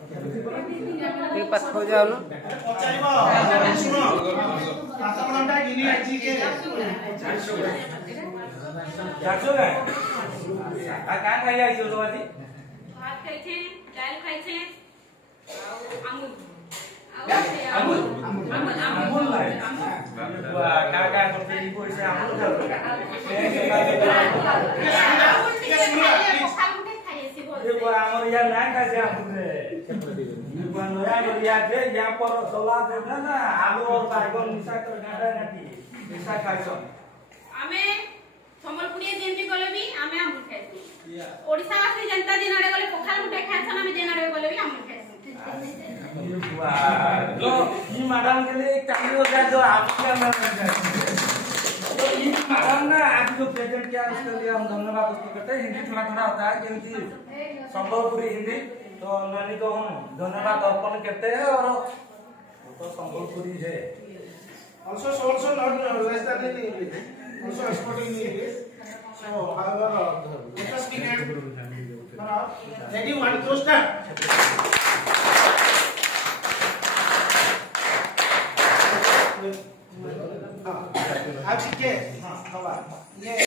ये पास हो जाओ ना पचाइबो सुनो आसामटा गिनी जी के 400 का आ का खाइ जाइ छ लोवाती भात खाइ छै दाल खाइ छै अमूल अमूल लाइ बुआ का करते ई पैसा अमूल खाउ ये बुआ हमर या ना खा छै अमूल रे बुआ नया गरिया थे यहाँ पर सोला दे ना आलू और बैगन मिसा कर गाडा नाटी मिसा खाइ छ आमे समलपुरी जेंती गले भी आमे अमूल खाइसी ओडिसा आसी जनता दिन आडे गले पखाल गुटे खाइछन आमे दिन आडे गले भी अमूल खाइसी वाह तो ये मैडम के लिए एक टाइम हो गया जो आपका नाम है तो ये मैडम ना आज जो प्रेजेंट किया उसके लिए हम धन्यवाद प्रस्तुत करते हैं हिंदी थोड़ा थोड़ा होता है क्योंकि संबलपुरी हिंदी तो नानी को हम धन्यवाद अर्पण करते हैं और तो संबलपुरी है also not less than in English also exporting in English so however let us begin ready 1 2 start आप सीखे हाँ